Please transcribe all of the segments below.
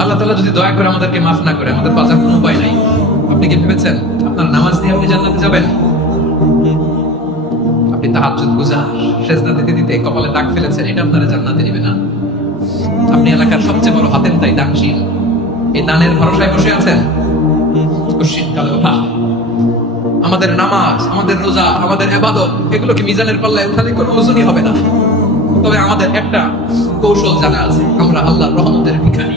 আল্লাহ তাআলা যদি দয়া করে আমাদেরকে মাফ না করে, আমাদের বাঁচার কোনো উপায় নাই। আপনি কি ভেবেছেন আপনার নামাজ দিয়ে আপনি জান্নাতে যাবেন? আপনি গুজা সেজদা দিতে কপালে ফেলেছেন, এটা আপনারা জান্নাতে নেবে না। আপনি এলাকার সবচেয়ে বড় হাতেম তাই দানশীল। এই দানের ভরসায় বসে আছেন? কুশ্চিত কালো আমাদের নামাজ, আমাদের রোজা, আমাদের এবাদত, এগুলো কি মিজানের পাল্লায় উঠালে কোনো ওজনই হবে না। তবে আমাদের একটা কৌশল জানা আছে, আমরা আল্লাহর রহমতের ভিখারি।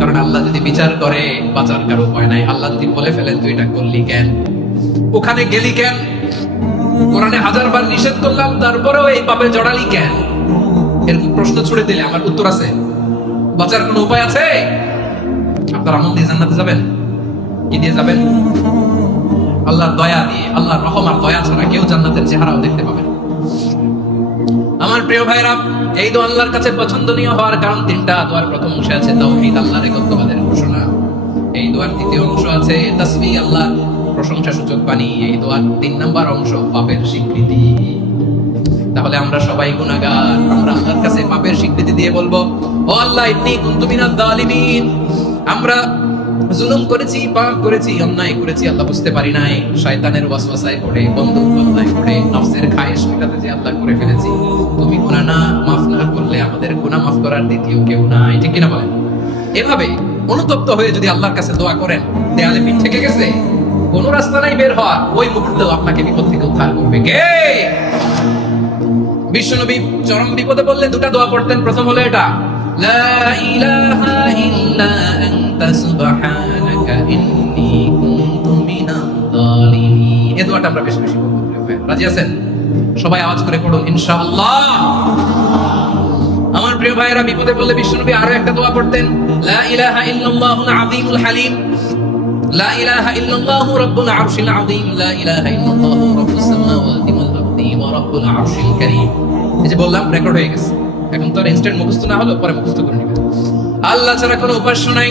কারণ আল্লাহ যদি বিচার করে, বাঁচার কারও উপায় নাই। আল্লাহ যদি বলে ফেলেন, তুই এটা করলি কেন? ওখানে গেলি কেন? কোরআনে হাজার বার নিষেধ করলাম, তারপরেও এই পাপে জড়ালি কেন? এরকম প্রশ্ন ছুড়ে দিলে আমার উত্তর আছে। বাঁচার কোনো উপায় আছে? আপনার আমল দিয়ে জান্নাতে যাবেন? কি দিয়ে যাবেন? আল্লাহর দয়া দিয়ে, আল্লাহর রহম আর দয়া ছাড়া কেউ জান্নাতের চেহারাও দেখতে পাবে না। আমার প্রিয় ভাইরা এই দোয়া আল্লাহর কাছে পছন্দনীয় হওয়ার কারণ তিনটা দোয়ার প্রথম অংশে আছে তাওহীদ আল্লাহর একত্ববাদের ঘোষণা। এই দোয়ার দ্বিতীয় অংশ আছে তাসবিহ আল্লাহ প্রশংসা সূচক বাণী। এই দোয়ার তিন নাম্বার অংশ, পাপের স্বীকৃতি। তাহলে আমরা সবাই গুনাহগার। আমরা আল্লাহর কাছে পাপের স্বীকৃতি দিয়ে বলব, ও আল্লাহ, ইন্নী কুনতু মিনাজ জালিমিন আমরা জুলুম করেছি, পাপ করেছি, অন্যায় করেছি, আল্লাহ বুঝতে পারি নাই। শয়তানের ওয়াসওয়াসায় পড়ে বন্ধু বান্দায় পড়ে দ্বিতীয় কেউ নাই। ঠিক কিনা বলেন? এভাবে অনুতপ্ত হয়ে যদি আল্লাহর কাছে দোয়া করেন, দেয়ালে পিঠ থেকে গেছে, কোন রাস্তা নাই বের হওয়ার। ওই মুহূর্তেও আপনাকে বিপদ থেকে উদ্ধার করবে। কে? বিশ্বনবী চরম বিপদে বললে দুটা দোয়া পড়তেন। প্রথম হলো এটা, লা ইলাহা ইল্লা আনতা সুবহানাকা ইন্নী কুনতু মিনাজ জালিমিন এই দোয়াটা আমরা বেশি বেশি করব রাজি আছেন? সবাই আওয়াজ করে পড়ুন, ইনশাআল্লাহ। আমার ভাইয়েরা বিপদে পড়লে বিশ্বনবী আরও একটা দোয়া পড়তেন, লা ইলাহা ইল্লাল্লাহু আযীমুল হালিম। লা ইলাহা ইল্লাল্লাহু রাব্বুল আরশিল আযীম। লা ইলাহা ইল্লাল্লাহু রাব্বুস সামাওয়াতি ওয়াল আরদি ওয়া রাব্বুল আরশিল কারীম। এই যে বললাম রেকর্ড হয়ে গেছে। এখন তো আর ইনস্ট্যান্ট মুখস্থ না হলো পরে মুখস্থ করে নেবেন। আল্লাহ ছাড়া কোনো উপাস্য নাই।